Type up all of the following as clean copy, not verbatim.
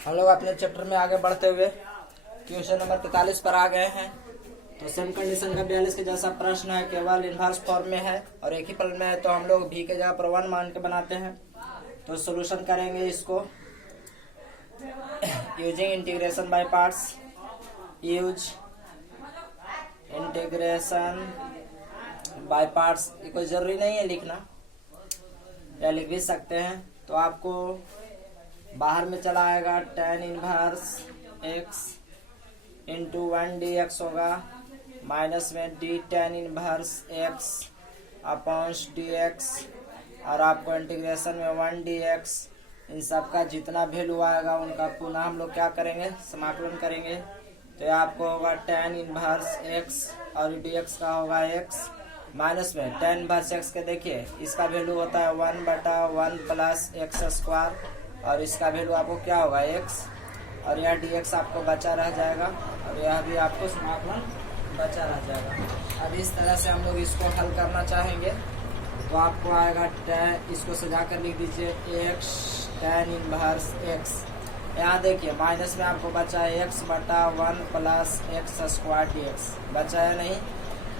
हम लोग अपने चैप्टर में आगे बढ़ते हुए क्वेश्चन नंबर 43 पर आ गए हैं। तो सेम कंडीशन का 42 के जैसा प्रश्न है, केवल इनवर्स फॉर्म में है और एक ही पल में है, तो हम लोग भी के जगह पर 1 मान के बनाते हैं। तो सोल्यूशन करेंगे इसको using integration by parts. Use integration by parts, ये कोई जरूरी नहीं है लिखना, या लिख भी सकते हैं। तो आपको बाहर में चला आएगा tan inverse x into 1 dx होगा, माइनस में d tan inverse x upon dx, और आपको इंटीग्रेशन में 1 dx, इन सब का जितना वैल्यू आएगा उनका पुनः हम लोग क्या करेंगे, समाकलन करेंगे। तो ये आपको होगा tan इनवर्स x और dx का होगा x, माइनस में tan इनवर्स x के देखिए इसका वैल्यू होता है 1/1 प्लस एक्स स्क्वायर, और इसका वैल्यू आपको क्या होगा x, और यह dx आपको बचा रह जाएगा, और यह भी आपको समाकलन बचा रह जाएगा। अब इस तरह से हम लोग इसको हल करना चाहेंगे। तो आपको आएगा tan, इसको सजा कर लिख दीजिए x tan इनवर्स x। यहाँ देखिए माइनस में आपको बचा है x/1 plus x square dx, बचा है नहीं।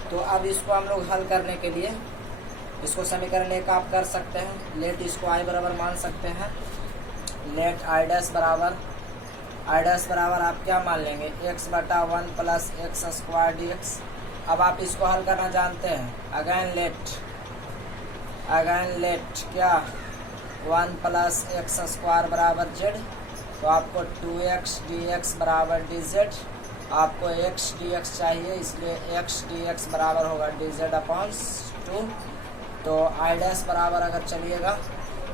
तो अब इसको हम लोग हल करने के लिए इसको समीकरण एक आप कर सकते हैं। लेट इसको i बराबर मान सकते हैं। लेट i डैश बराबर आप क्या मान लेंगे, x/1 plus x square dx। अब आप इसको हल करना जानते हैं। अगेन लेट क्या 1 प्लस एक्स स्क्वायर बराबर z, तो आपको 2x dx बराबर dz, आपको x dx चाहिए इसलिए x dx बराबर होगा dz अपॉन 2। तो i डैश बराबर अगर चलिएगा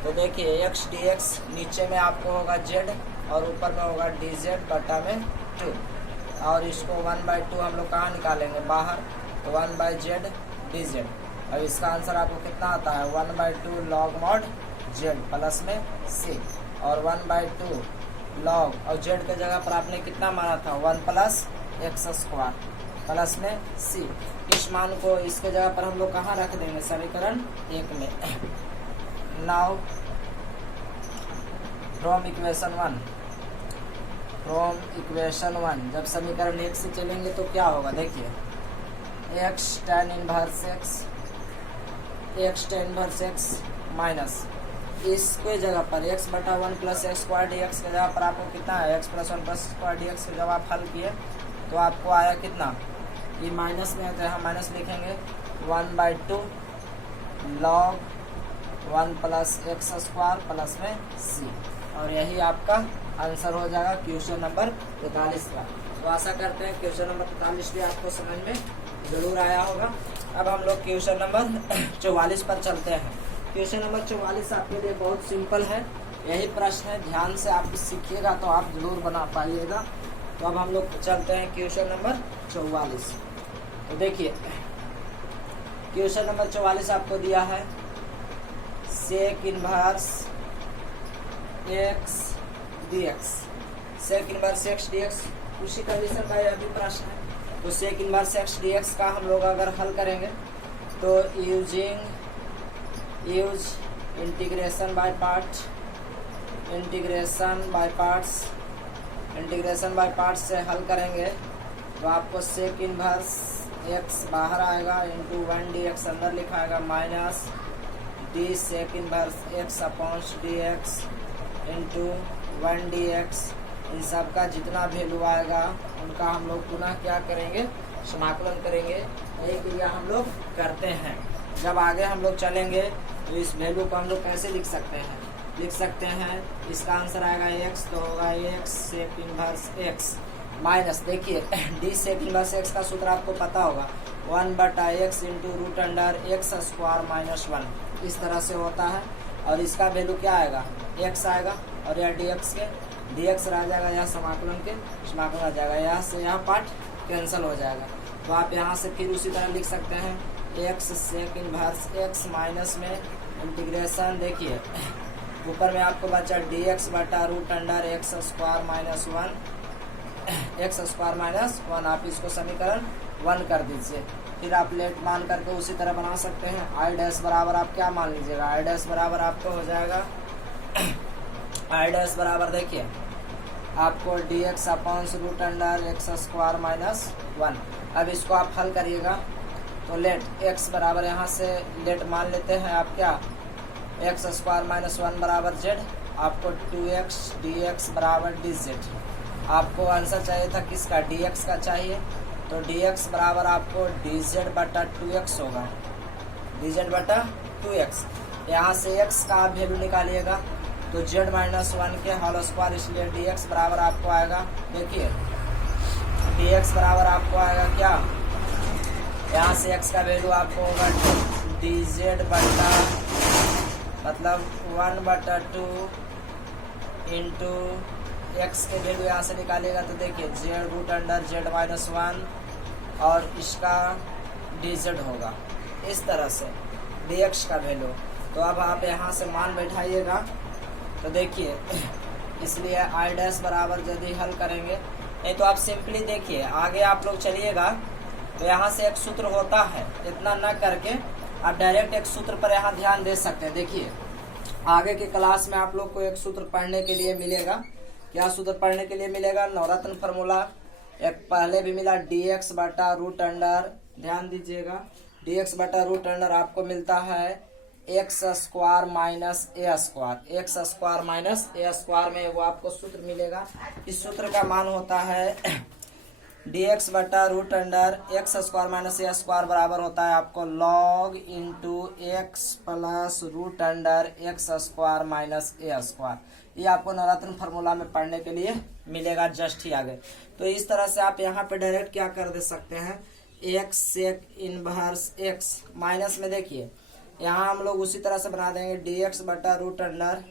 तो देखिए x dx नीचे में आपको होगा z और ऊपर में होगा dz बटा में 2, और इसको 1/2 हम लोग कहाँ निकालेंगे, बाहर, तो 1/z dz। अब इसका आंसर आपको कितना आता है 1/2 log mod z प्लस में c, और 1/2 log, और z के जगह पर आपने कितना माना था 1 प्लस एक्स स्क्वायर प्लस में c। इस मान को इसके जगह पर हम लोग कहाँ रख देंगे, समीकरण 1 में। नाउ फ्रॉम इक्वेशन 1 जब समीकरण 1 से चलेंगे तो क्या होगा, देखिए x tan inverse x minus इसके जगह पर x/1 plus x square dx के जगह पर आपको कितना है x + 1 प्लस स्क्वायर dx के जब आप हल किए तो आपको आया कितना, ये माइनस में है तो यहाँ माइनस लिखेंगे 1/2 log 1 plus x square plus में c, और यही आपका आंसर हो जाएगा क्वेश्चन नंबर 43 का। तो आशा करते हैं क्वेश्चन नंबर 43 भी आपको समझ में जरूर आया होगा। अब हम लोग क्वेश्चन नंबर 44 पर चलते हैं। क्वेश्चन नंबर 44 आपके लिए बहुत सिंपल है, यही प्रश्न है, ध्यान से आप सीखिएगा तो आप जरूर बना पाइएगा। तो अब हम लोग चलते हैं क्वेश्चन नंबर 44। तो देखिए क्वेश्चन नंबर 44 आपको दिया है sec inverse x dx, sec inverse x dx उसी कंडीशन का यह भी प्रश्न है। तो सेक इनवर्स x dx का हम लोग अगर हल करेंगे तो यूज इंटीग्रेशन बाय पार्ट्स से हल करेंगे। तो आपको सेक इनवर्स x बाहर आएगा इंटू 1 dx अंदर लिखाएगा, minus d sec inverse x upon dx into 1 dx। इन सब का जितना वैल्यू आएगा उनका हम लोग पुनः क्या करेंगे, समाकलन करेंगे। यही क्रिया हम लोग करते हैं। जब आगे हम लोग चलेंगे तो इस वैल्यू को हम लोग कैसे लिख सकते हैं, इसका आंसर आएगा x, तो होगा x sec inverse x minus, देखिए d सेक इनवर्स x का सूत्र आपको पता होगा 1/x into root under x square minus 1, इस तरह से होता है। और इसका वैल्यू क्या आएगा, x आएगा, और यह dx रह जाएगा, यह समाकलन आ जाएगा, यहाँ से यह पार्ट कैंसिल हो जाएगा। तो आप यहाँ से फिर उसी तरह लिख सकते हैं x sec inverse x minus में इंटीग्रेशन, देखिए ऊपर में आपको बचा dx बटा root under x square minus 1, आप इसको समीकरण 1 कर दीजिए। फिर आप लेट मान करके उसी तरह बना सकते हैं। i डैश बराबर आप क्या मान लीजिएगा, i डैश बराबर आपको हो जाएगा आई डैश बराबर देखिए आपको dx upon root under x square minus 1। अब इसको आप हल करिएगा तो लेट x बराबर यहाँ से लेट मान लेते हैं आप क्या एक्स स्क्वायर माइनस 1 बराबर z, आपको 2x dx बराबर dz। आपको आंसर चाहिए था किसका, dx का चाहिए, तो dx बराबर आपको dz बटा 2x होगा, dz बटा 2x। यहाँ से x का आप वैल्यू निकालिएगा तो z माइनस 1 के होल स्क्वायर, इसलिए dx बराबर आपको आएगा, देखिए dx बराबर आपको आएगा क्या, यहाँ से x का वैल्यू आपको होगा dz बटा मतलब 1 बटा 2 इंटू एक्स के वैल्यू यहाँ से निकालिएगा तो देखिए z root under z minus 1 और इसका dz होगा, इस तरह से dx का वैल्यू। तो अब आप यहाँ से मान बैठाइएगा तो देखिए इसलिए आई डैश बराबर यदि हल करेंगे, नहीं तो आप सिंपली देखिए आगे आप लोग चलिएगा तो यहाँ से एक सूत्र होता है, इतना न करके आप डायरेक्ट एक सूत्र पर यहाँ ध्यान दे सकते हैं। देखिए आगे की क्लास में आप लोग को एक सूत्र पढ़ने के लिए मिलेगा, क्या सूत्र पढ़ने के लिए मिलेगा, नवरत्न फार्मूला। एक पहले भी मिला dx बटा रूट अंडर, ध्यान दीजिएगा dx बटा रूट अंडर आपको मिलता है x square minus a square, x square minus a square में वो आपको सूत्र मिलेगा। इस सूत्र का मान होता है dx बटा root under x square minus a square बराबर होता है आपको log into x plus root under x square minus a square. ये आपको नवरत्न फार्मूला में पढ़ने के लिए मिलेगा जस्ट ही आगे। तो इस तरह से आप यहाँ पे डायरेक्ट क्या कर दे सकते हैं, x sec inverse x minus में देखिए यहाँ हम लोग उसी तरह से बना देंगे dx बटा रूट अंडर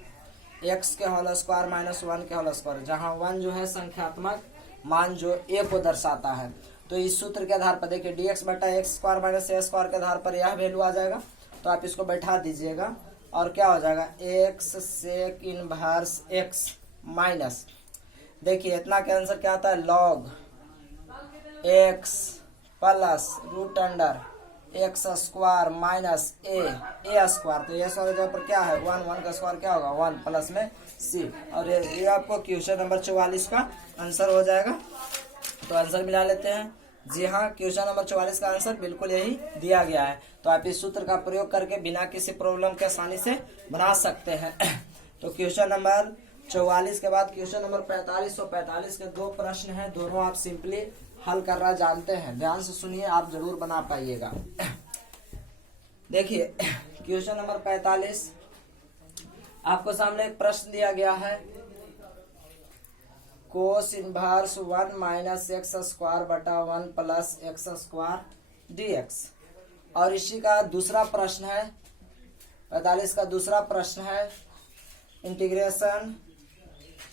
एक्स के होल स्क्वायर माइनस 1 के होल स्क्वायर, जहाँ 1 जो है संख्यात्मक मान जो a को दर्शाता है। तो इस सूत्र के आधार पर देखिए dx बटा x square minus a square के आधार पर यह वैल्यू आ जाएगा, तो आप इसको बैठा दीजिएगा और क्या हो जाएगा x sec inverse x minus, देखिए इतना के आंसर क्या आता है log x plus root under x square minus a square, तो ये स्क्वायर जगह पर क्या है 1 का स्क्वायर क्या होगा 1 प्लस में c, और ये आपको क्वेश्चन नंबर 44 का आंसर हो जाएगा। तो आंसर मिला लेते हैं, जी हाँ क्वेश्चन नंबर 44 का आंसर बिल्कुल यही दिया गया है। तो आप इस सूत्र का प्रयोग करके बिना किसी प्रॉब्लम के आसानी से बना सकते हैं। तो क्वेश्चन नंबर 44 के बाद क्वेश्चन नंबर 45 और 45 के दो प्रश्न हैं, दोनों आप सिंपली हल करना जानते हैं, ध्यान से सुनिए आप जरूर बना पाइएगा। देखिए क्वेश्चन नंबर 45 आपको सामने एक प्रश्न दिया गया है, cos inverse 1 minus x square बटा 1 प्लस एक्स स्क्वायर dx, और इसी का दूसरा प्रश्न है 45 का दूसरा प्रश्न है इंटीग्रेशन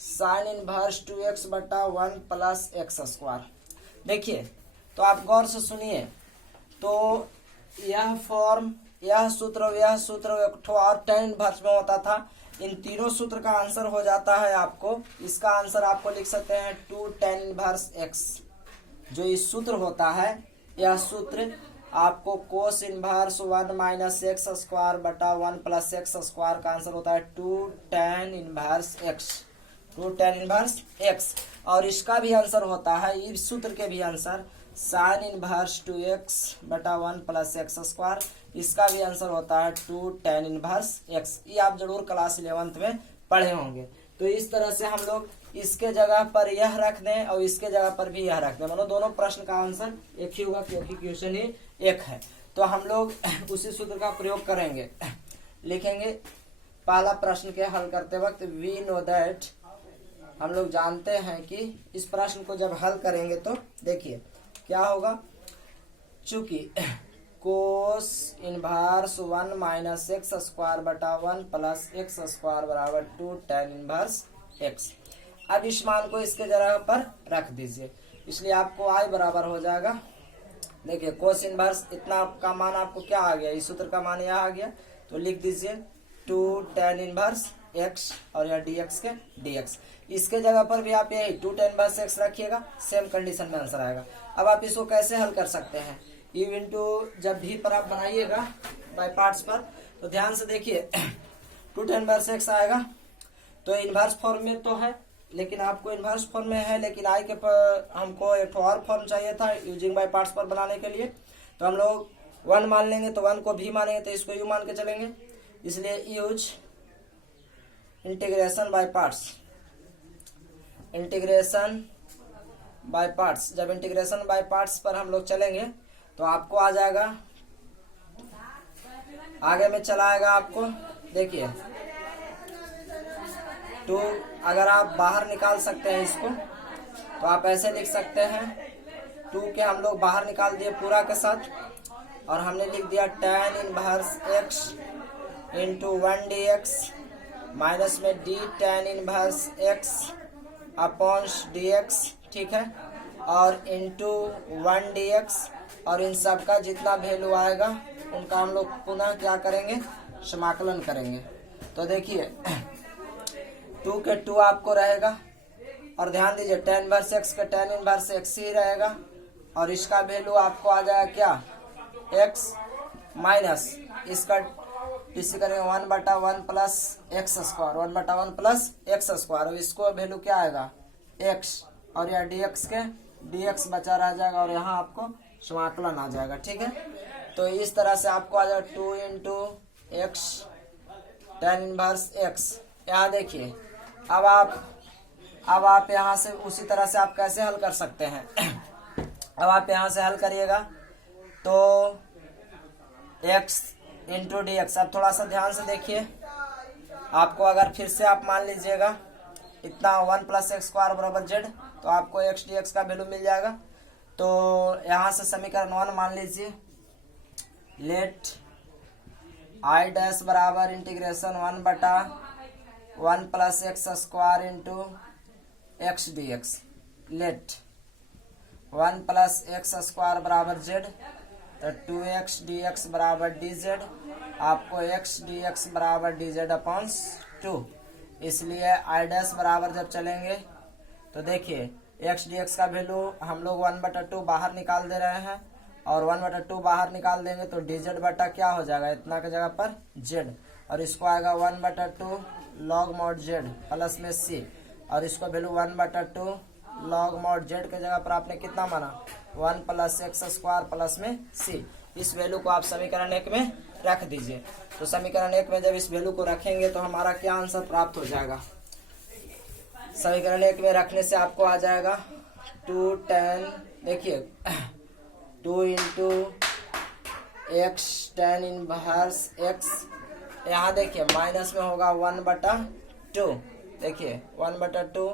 साइन इनवर्स 2x बटा 1 प्लस एक्स स्क्वायर। देखिए तो आप गौर से सुनिए, तो यह फॉर्म यह सूत्र एक ठो और tan इनवर्स में होता था, इन तीनों सूत्र का आंसर हो जाता है आपको, इसका आंसर आपको लिख सकते हैं 2 tan इनवर्स x। जो इस सूत्र होता है यह सूत्र आपको cos inverse 1 minus x square बटा 1 प्लस एक्स स्क्वायर का आंसर होता है 2 tan inverse x, 2 tan inverse x। और इसका भी आंसर होता है, इस सूत्र के भी आंसर साइन इनवर्स 2x बटा 1 प्लस एक्स स्क्वायर, इसका भी आंसर होता है 2 tan इनवर्स x। ये आप जरूर क्लास 11th में पढ़े होंगे। तो इस तरह से हम लोग इसके जगह पर यह रख दें और इसके जगह पर भी यह रख दें, मतलब दोनों प्रश्न का आंसर एक ही होगा क्योंकि क्वेश्चन ही एक है। तो हम लोग उसी सूत्र का प्रयोग करेंगे, लिखेंगे पहला प्रश्न के हल करते वक्त वी नो दैट, हम लोग जानते हैं कि इस प्रश्न को जब हल करेंगे तो देखिए क्या होगा, चूंकि cos inverse 1 minus x square बटा 1 प्लस एक्स स्क्वायर बराबर 2 tan इनवर्स x। अब इस मान को इसके जगह पर रख दीजिए, इसलिए आपको i बराबर हो जाएगा, देखिए कोस इनवर्स इतना का मान आपको क्या आ गया, इस सूत्र का मान यह आ गया, तो लिख दीजिए 2 tan इनवर्स x और यह dx के dx। इसके जगह पर भी आप यही 2 tan इनवर्स x रखिएगा, सेम कंडीशन में आंसर आएगा। अब आप इसको कैसे हल कर सकते हैं, u इंटू जब भी पर आप बनाइएगा बाय पार्ट्स पर, तो ध्यान से देखिए 2 tan इनवर्स x आएगा, तो इन्वर्स फॉर्म में तो है, लेकिन आपको इन्वर्स फॉर्म में है, लेकिन आई के हमको एक और फॉर्म चाहिए था यूजिंग बाय पार्ट्स पर बनाने के लिए। तो हम लोग 1 मान लेंगे, तो 1 को भी मानेंगे तो इसको यू मान के चलेंगे, इसलिए use integration by parts. Integration by parts, जब इंटीग्रेशन बाय पार्ट्स पर हम लोग चलेंगे तो आपको आ जाएगा, आगे में चला आएगा आपको, देखिए 2 अगर आप बाहर निकाल सकते हैं इसको तो आप ऐसे लिख सकते हैं, 2 के हम लोग बाहर निकाल दिए पूरा के साथ, और हमने लिख दिया tan inverse x into 1 dx minus में d tan inverse x upon dx, ठीक है, और इंटू 1 dx, और इन सब का जितना वैल्यू आएगा उनका हम लोग पुनः क्या करेंगे, समाकलन करेंगे। तो देखिए 2 के 2 आपको रहेगा, और ध्यान दीजिए tan इनवर्स x का tan इनवर्स x ही रहेगा, और इसका वैल्यू आपको आ जाएगा क्या, x माइनस इसका इसी करेंगे 1/1 plus x square, 1/1 plus x square, और इसको वैल्यू क्या आएगा x, और यह dx के dx बचा रह जाएगा, और यहाँ आपको समाकलन आ जाएगा, ठीक है। तो इस तरह से आपको आ जाएगा 2 into x tan inverse x। यहाँ देखिए अब आप यहाँ से उसी तरह से आप कैसे हल कर सकते हैं अब आप यहाँ से हल करिएगा तो x इंटू डी एक्स। अब थोड़ा सा ध्यान से देखिए, आपको अगर फिर से आप मान लीजिएगा इतना 1 प्लस एक्स स्क्वायर बराबर जेड, तो आपको x dx का वैल्यू मिल जाएगा। तो यहाँ से समीकरण 1 मान लीजिए, लेट आई डैश बराबर integration 1/1 plus x square into x d x, let 1 plus x square बराबर जेड, तो 2x dx बराबर dz, आपको x dx बराबर dz अपॉन 2, इसलिए आई डैश बराबर जब चलेंगे तो देखिए x dx का वैल्यू हम लोग 1/2 बाहर निकाल दे रहे हैं, और 1/2 बाहर निकाल देंगे तो dz बटा क्या हो जाएगा, इतना के जगह पर z, और इसको आएगा 1/2 log mod z प्लस में c, और इसको वैल्यू 1/2 log mod z के जगह पर आपने कितना माना 1 प्लस एक्स स्क्वायर प्लस में c। इस वैल्यू को आप समीकरण 1 में रख दीजिए। तो समीकरण 1 में जब इस वैल्यू को रखेंगे तो हमारा क्या आंसर प्राप्त हो जाएगा, समीकरण 1 में रखने से आपको आ जाएगा 2 tan, देखिए 2 into x tan inverse x, यहाँ देखिए माइनस में होगा 1/2, देखिए 1/2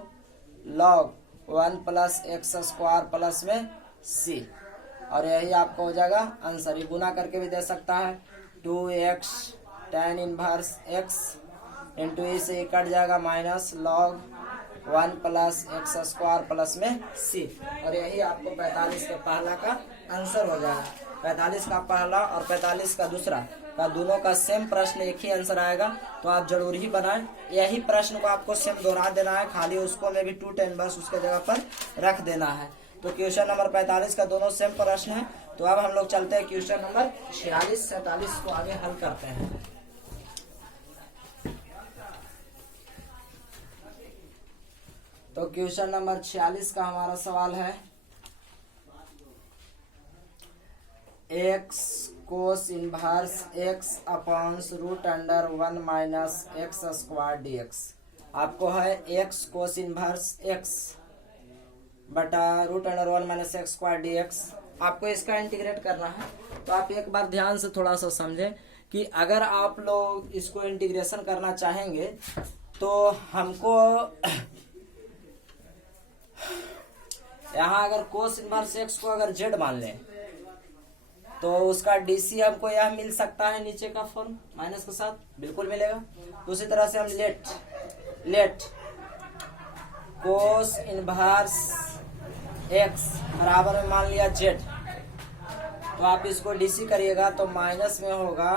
log 1 plus x square plus में c, और यही आपको हो जाएगा आंसर। ये गुना करके भी दे सकता है, 2x tan inverse x into इसे कट जाएगा minus log 1 plus x square plus में c, और यही आपको 45 के पहला का आंसर हो जाएगा। 45 का पहला और 45 का दूसरा का दोनों का सेम प्रश्न एक ही आंसर आएगा, तो आप जरूर ही बनाएं। यही प्रश्न को आपको सेम दोहरा देना है, खाली उसको में भी 2 tan इनवर्स उसके जगह पर रख देना है। तो क्वेश्चन नंबर 45 का दोनों सेम प्रश्न है। तो अब हम लोग चलते हैं क्वेश्चन नंबर 46 47 को आगे हल करते हैं। तो क्वेश्चन नंबर 46 का हमारा सवाल है, x cos inverse x upon root under 1 minus x square dx। आपको है x कोस इनवर्स x बटा root under 1 minus x square dx, आपको इसका इंटीग्रेट करना है। तो आप एक बार ध्यान से थोड़ा सा समझें कि अगर आप लोग इसको इंटीग्रेशन करना चाहेंगे तो हमको यहाँ अगर कोस इनवर्स x को अगर z मान लें तो उसका डीसी हमको यह मिल सकता है, नीचे का फॉर्म माइनस के साथ बिल्कुल मिलेगा। दूसरी तरह से हम लेट कोस इनवर्स x बराबर में मान लिया z, तो आप इसको डीसी करिएगा तो माइनस में होगा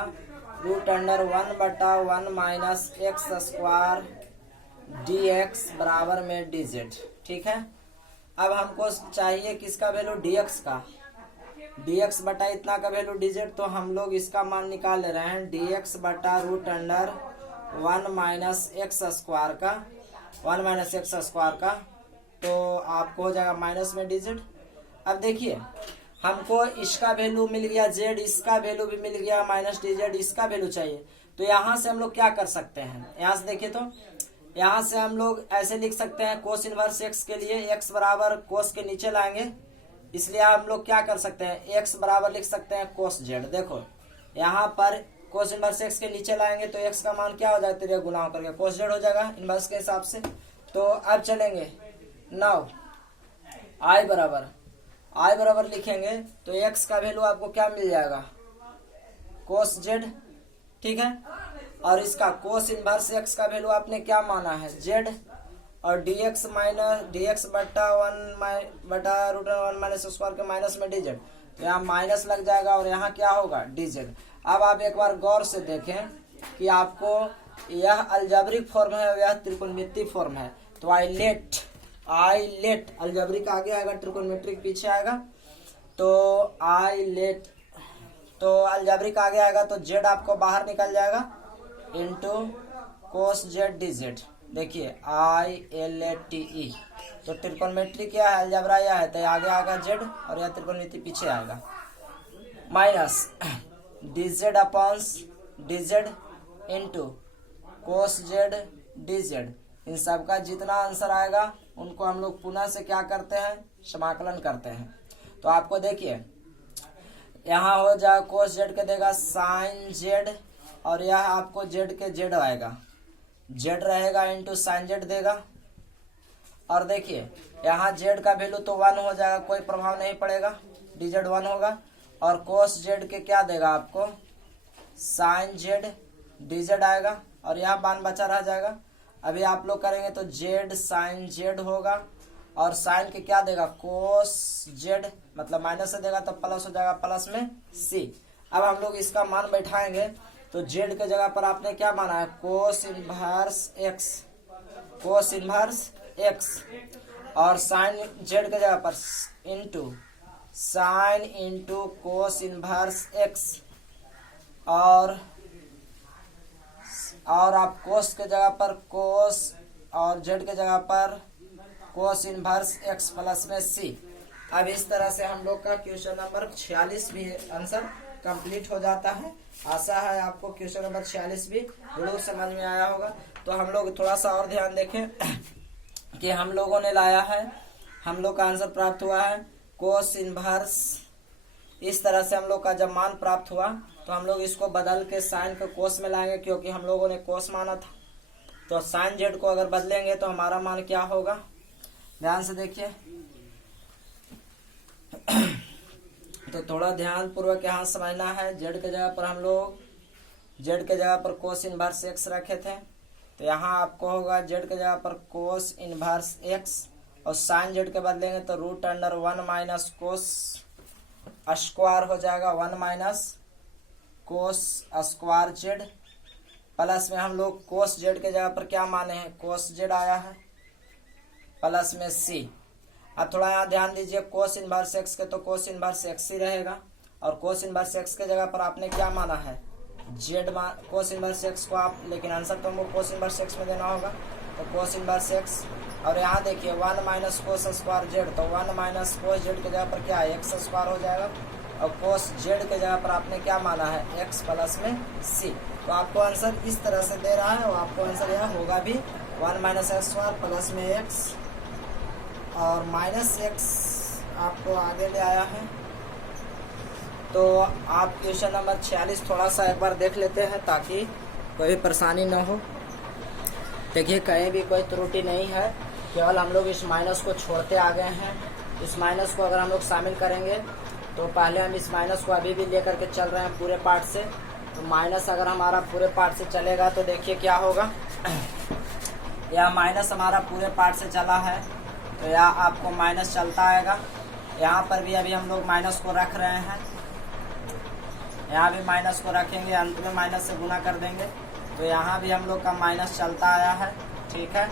root under 1/1 minus x square dx बराबर में dz, ठीक है। अब हमको चाहिए किसका वैल्यू, dx का, dx बटा इतना का वैल्यू dz, तो हम लोग इसका मान निकाल ले रहे हैं dx बटा root under 1 minus x square का 1 माइनस एक्स स्क्वायर का, तो आपको हो जाएगा माइनस में डिजिट। अब देखिए हमको इसका वैल्यू मिल गया जेड, इसका वैल्यू भी मिल गया माइनस डिजेड, इसका वैल्यू चाहिए। तो यहाँ से हम लोग क्या कर सकते हैं, यहाँ से देखिए तो यहाँ से हम लोग ऐसे लिख सकते हैं कोस इनवर्स एक्स के लिए एक्स बराबर कोस के नीचे लाएंगे, इसलिए हम लोग क्या कर सकते हैं एक्स बराबर लिख सकते हैं कोस जेड। देखो यहाँ पर कोस इनवर्स एक्स के नीचे लाएंगे तो एक्स का मान क्या हो जाएगा, तेरे गुना करके कोस जेड हो जाएगा इनवर्स के हिसाब से। तो अब चलेंगे नाउ आई बराबर लिखेंगे तो एक्स का वैल्यू आपको क्या मिल जाएगा कोस जेड, ठीक है। और इसका कोस इनवर्स एक्स का वैल्यू आपने क्या माना है जेड, और dx माइनस dx बटा 1 माइनस स्क्वायर के माइनस में dz, तो यहाँ माइनस लग जाएगा और यहाँ क्या होगा dz। अब आप एक बार गौर से देखें कि आपको यह अलजेब्रिक फॉर्म है और यह त्रिकोणमितीय फॉर्म है। तो आई लेट अलजेब्रिक आगे आएगा, त्रिकोणमितिक पीछे आएगा। तो अलजेब्रिक आगे आएगा तो z आपको बाहर निकल जाएगा इंटू कोस जेड dz। देखिए ILATE, तो त्रिकोणमिति क्या है अलजेब्रा यह है, तो आगे आएगा जेड और यह त्रिकोणमिति पीछे आएगा minus dz upon dz into cos Z dz। इन सब का जितना आंसर आएगा उनको हम लोग पुनः से क्या करते हैं समाकलन करते हैं। तो आपको देखिए यहाँ हो जाए कोस जेड के देगा साइन जेड, और यह आपको जेड के जेड आएगा, जेड रहेगा इंटू साइन जेड देगा। और देखिए यहाँ जेड का वैल्यू तो 1 हो जाएगा, कोई प्रभाव नहीं पड़ेगा, dz 1 होगा। और कोस जेड के क्या देगा आपको साइन जेड dz आएगा, और यह मान बचा रह जाएगा। अभी आप लोग करेंगे तो जेड साइन जेड होगा, और साइन के क्या देगा कोस जेड, मतलब माइनस से देगा तो प्लस हो जाएगा, प्लस में सी। अब हम लोग इसका मान बैठाएंगे तो जेड के जगह पर आपने क्या माना है कोस इनवर्स एक्स, और साइन जेड के जगह पर into sine into cos inverse x, और आप कोस के जगह पर कोस और जेड के जगह पर कोस इनवर्स एक्स प्लस में सी। अब इस तरह से हम लोग का क्वेश्चन नंबर 46 भी आंसर कंप्लीट हो जाता है। आशा है आपको क्वेश्चन नंबर 46 भी जरूर समझ में आया होगा। तो हम लोग थोड़ा सा और ध्यान देखें कि हम लोगों ने लाया है, हम लोग का आंसर प्राप्त हुआ है कोस इनवर्स। इस तरह से हम लोग का जब मान प्राप्त हुआ तो हम लोग इसको बदल के साइन को कोस में लाएंगे, क्योंकि हम लोगों ने कोस माना था। तो साइन जेड को अगर बदलेंगे तो हमारा मान क्या होगा, ध्यान से देखिए। तो थोड़ा ध्यान पूर्वक यहाँ समझना है। जेड के जगह पर हम लोग जेड के जगह पर कोस इनवर्स एक्स रखे थे, तो यहाँ आपको होगा जेड के जगह पर कोस इनवर्स एक्स, और साइन जेड के बदलेंगे तो √1 माइनस कोस स्क्वायर हो जाएगा 1 minus cos square z, plus में हम लोग कोस जेड के जगह पर क्या माने हैं कोस जेड आया है, प्लस में सी। अब थोड़ा यहाँ ध्यान दीजिए, कोस इनवर्स एक्स के तो कोस इनवर्स एक्स ही रहेगा, और कोस इनवर्स एक्स के जगह पर आपने क्या माना है जेड कोस इनवर्स एक्स को आप, लेकिन आंसर तो हमको कोस इनवर्स एक्स में देना होगा, तो कोस इनवर्स एक्स। और यहाँ देखिए 1 माइनस कोस स्क्वायर जेड, तो 1 माइनस कोस जेड के जगह पर क्या है एक्स स्क्वायर हो जाएगा, और कोस जेड के जगह पर आपने क्या माना है एक्स प्लस में सी। तो आपको आंसर इस तरह से दे रहा है, और आपको आंसर यह होगा भी 1 माइनस एक्स स्क्वायर प्लस में एक्स और माइनस एक्स आपको आगे ले आया है। तो आप क्वेश्चन नंबर 46 थोड़ा सा एक बार देख लेते हैं ताकि कोई परेशानी न हो। देखिए कहीं भी कोई त्रुटि नहीं है, केवल हम लोग इस माइनस को छोड़ते आ गए हैं। इस माइनस को अगर हम लोग शामिल करेंगे तो पहले हम इस माइनस को अभी भी लेकर के चल रहे हैं पूरे पार्ट से। तो माइनस अगर हमारा पूरे पार्ट से चलेगा तो देखिए क्या होगा, यह माइनस हमारा पूरे पार्ट से चला है तो यह आपको माइनस चलता आएगा। यहाँ पर भी अभी हम लोग माइनस को रख रहे हैं, यहाँ भी माइनस को रखेंगे, अंत में माइनस से गुना कर देंगे, तो यहाँ भी हम लोग का माइनस चलता आया है। ठीक है,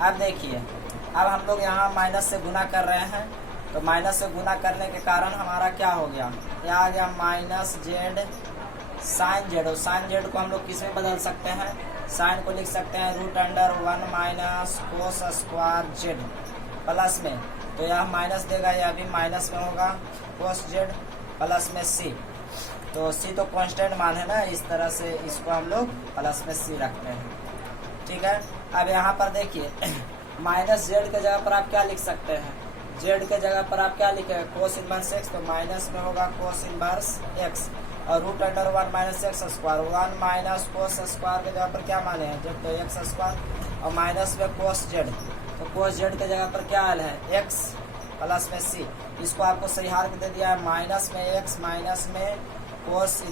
अब देखिए अब हम लोग यहाँ माइनस से गुना कर रहे हैं, तो माइनस से गुना करने के कारण हमारा क्या हो गया, यह आ गया माइनस जेड साइन जेड। और साइन जेड को हम लोग किस में बदल सकते हैं साइन को लिख सकते हैं root under 1 minus cos square z plus में, तो यह माइनस देगा, यह भी माइनस में होगा कोस जेड प्लस में सी। तो सी तो कांस्टेंट मान है ना, इस तरह से इसको हम लोग प्लस में सी रखते हैं। ठीक है, अब यहाँ पर देखिए माइनस जेड के जगह पर आप क्या लिख सकते हैं, जेड के जगह पर आप क्या लिखे कोस इनवर्स एक्स, तो माइनस में होगा कोस इनवर्स एक्स और root under 1 minus x square, 1 minus cos square के जगह पर क्या माने हैं जेड, तो एक्स स्क्वायर और माइनस में कोस जेड, तो कोस जेड के जगह पर क्या आयल है एक्स प्लस में सी। इसको आपको सही हार के दे दिया है माइनस में एक्स माइनस में कोस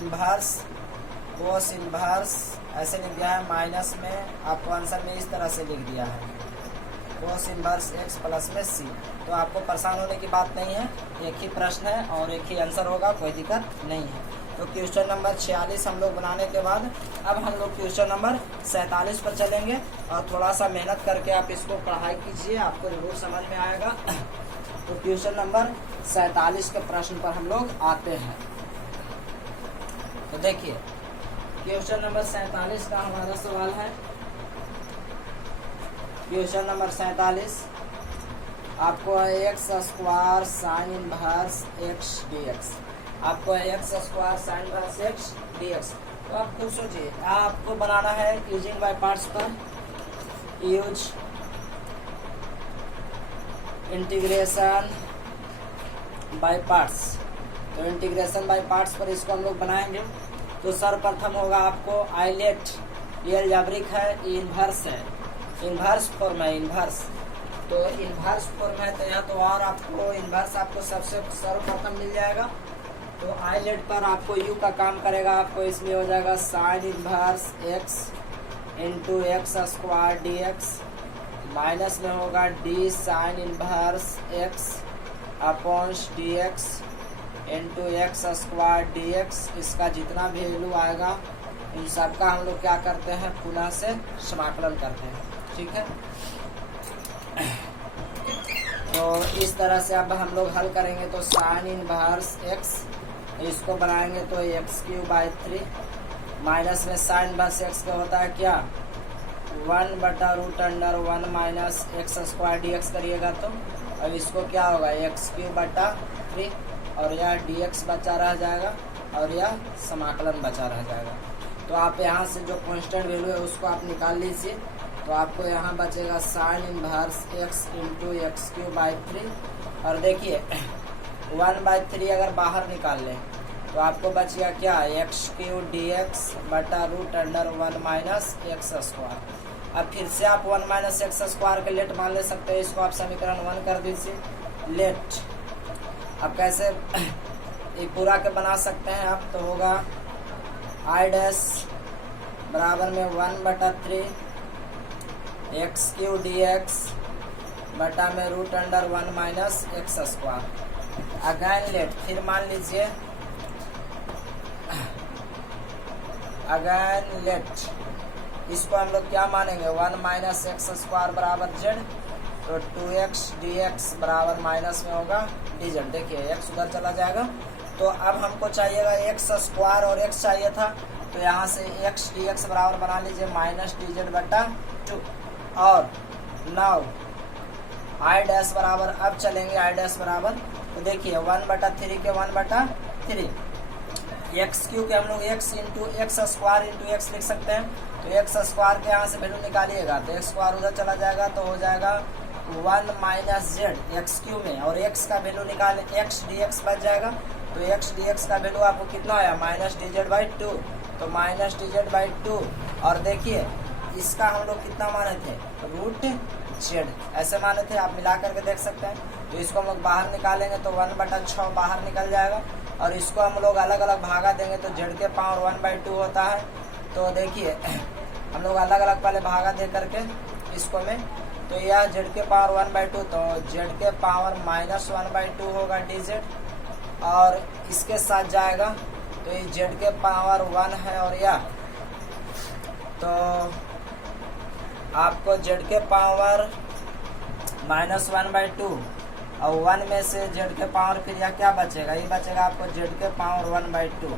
इनवर्स ऐसे लिख दिया है, माइनस में आपको आंसर में इस तरह से लिख दिया है कोस इनवर्स एक्स प्लस में सी। तो आपको परेशान होने की बात नहीं है, एक ही प्रश्न है और एक ही आंसर होगा, कोई दिक्कत नहीं है। तो क्वेश्चन नंबर 46 हम लोग बनाने के बाद अब हम लोग क्वेश्चन नंबर 47 पर चलेंगे और थोड़ा सा मेहनत करके आप इसको पढ़ाई कीजिए, आपको जरूर समझ में आएगा। तो क्वेश्चन नंबर 47 के प्रश्न पर हम लोग आते हैं। तो देखिए क्वेश्चन नंबर 47 का हमारा सवाल है, क्वेश्चन नंबर 47 आपको x square sine inverse x dx, आपको x square sine inverse x dx. तो आप खुद सोचिए, आपको बनाना है यूजिंग बाय पार्ट्स पर, यूज इंटीग्रेशन बाय पार्ट्स। तो इंटीग्रेशन बाय पार्ट्स पर इसको हम लोग बनाएंगे। तो सर्वप्रथम होगा आपको आइलेट, ये अलजेब्रिक है, इनवर्स है, इनवर्स फॉर्म है, इनवर्स। तो इनवर्स फॉर्म है तो यहाँ तो और आपको इनवर्स आपको सबसे सर्वप्रथम मिल जाएगा। तो आइलेट पर आपको यू का काम करेगा, आपको इसलिए हो जाएगा sign inverse x into x square d x, minus में होगा D sign inverse x upon D x into x square d x. इसका जितना भी वैल्यू आएगा इन सबका हम लोग क्या करते हैं, पुनः से समाकलन करते हैं। ठीक है, तो इस तरह से अब हम लोग हल करेंगे। तो साइन इनवर्स एक्स इसको बनाएंगे तो एक्स क्यूब बाई 3 माइनस में साइन इनवर्स एक्स का होता है क्या 1 बटा root under 1 minus x square d x करिएगा तो अब इसको क्या होगा एक्स क्यूब बटा 3 और यह डी एक्स बचा रह जाएगा और यह समाकलन बचा रह जाएगा। तो आप यहाँ से जो कांस्टेंट वैल्यू है उसको आप निकाल लीजिए। तो आपको यहाँ बचेगा sign inverse x into x cube by 3 और देखिए 1/3 अगर बाहर निकाल लें तो आपको बच गया क्या एक्स क्यूब डी एक्स बटा root under 1 minus x square. अब फिर से आप 1 माइनस एक्स स्क्वायर के लेट मान ले सकते हैं, इसको आप समीकरण 1 कर दीजिए लेट। अब कैसे ये पूरा के बना सकते हैं आप, तो होगा आई डैश बराबर में 1/3 एक्स क्यू डी एक्स बटा में root under 1 minus x square. Again let, फिर मान लीजिए अगेन लेट, इसको हम लोग क्या मानेंगे 1 माइनस एक्स स्क्वायर बराबर जेड, तो 2x dx बराबर माइनस में होगा dz। देखिए x उधर चला जाएगा। तो अब हमको चाहिएगा एक्स स्क्वायर और x चाहिए था, तो यहाँ से x dx बराबर बना लीजिए माइनस dz बटा 2 और नाउ आई डैश बराबर, अब चलेंगे आई डैश बराबर, तो देखिए 1/3 के 1/3 एक्स क्यू के हम लोग x into x square into x लिख सकते हैं। तो एक्स स्क्वायर के यहाँ से वैल्यू निकालिएगा तो एक्स स्क्वायर उधर चला जाएगा तो हो जाएगा 1 माइनस जेड एक्स क्यू में, और एक्स का वैल्यू निकाल एक्स डी एक्स बच जाएगा। तो एक्स डी एक्स का वैल्यू आपको कितना आया माइनस डी जेड बाई 2, तो माइनस डी जेड बाई 2। और देखिए इसका हम लोग कितना माने थे रूट जेड, ऐसे माने थे, आप मिला करके देख सकते हैं। तो इसको हम लोग बाहर निकालेंगे तो 1/6 बाहर निकल जाएगा और इसको हम लोग अलग अलग भागा देंगे तो जेड के पावर 1/2 होता है। तो देखिए हम लोग अलग अलग पहले भागा दे करके इसको में, तो यह जेड के पावर 1/2, तो जेड के पावर माइनस 1/2 होगा dz और इसके साथ जाएगा तो ये जेड के पावर 1 है और यह, तो आपको जेड के पावर माइनस 1/2 और 1 में से जेड के पावर फिर यह क्या बचेगा, ये बचेगा आपको जेड के पावर 1/2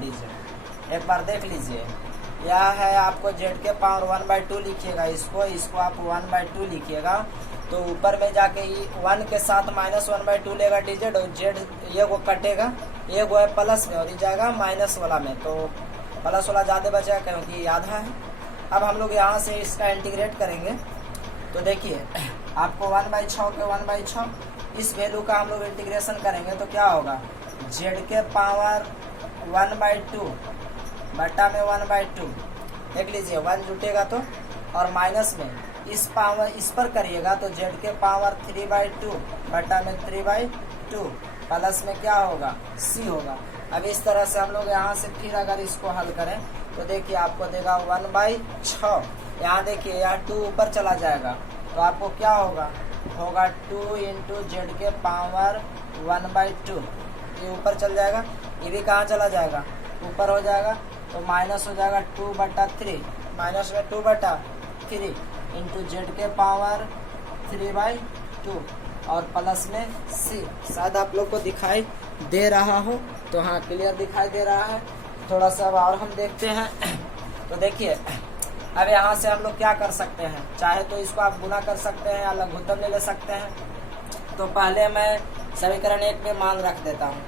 dz। एक बार देख लीजिए यह है आपको जेड के पावर 1/2 लिखिएगा, इसको आप 1/2 लिखिएगा। तो ऊपर में जाके 1 के साथ -1/2 लेगा dz, और जेड ये वो कटेगा, ये वो है प्लस में और ये जाएगा माइनस वाला में, तो प्लस वाला ज़्यादा बचेगा क्योंकि ये आधा है। अब हम लोग यहाँ से इसका इंटीग्रेट करेंगे। तो देखिए आपको 1/6 के 1/6 इस वैल्यू का हम लोग इंटीग्रेशन करेंगे तो क्या होगा, जेड के पावर 1/2 बटा में 1/2, देख लीजिए 1 जुटेगा तो, और माइनस में इस पर करिएगा तो जेड के पावर 3/2 बटा में 3/2, प्लस में क्या होगा, सी होगा। अब इस तरह से हम लोग यहाँ से फिर अगर इसको हल करें तो देखिए आपको देगा 1/6, यहाँ देखिए यहाँ 2 ऊपर चला जाएगा तो आपको क्या होगा 2 इंटू जेड के पावर 1/2, ये ऊपर चल जाएगा, ये भी कहाँ चला जाएगा, ऊपर हो जाएगा, तो माइनस हो जाएगा 2/3, माइनस में 2/3 इंटू जेड के पावर 3/2 और प्लस में सी। शायद आप लोग को दिखाई दे रहा हो, तो हाँ क्लियर दिखाई दे रहा है। थोड़ा सा और हम देखते हैं। तो देखिए अब यहाँ से हम लोग क्या कर सकते हैं, चाहे तो इसको आप गुना कर सकते हैं या लघुत्तम ले सकते हैं। तो पहले मैं समीकरण 1 में मान रख देता हूँ।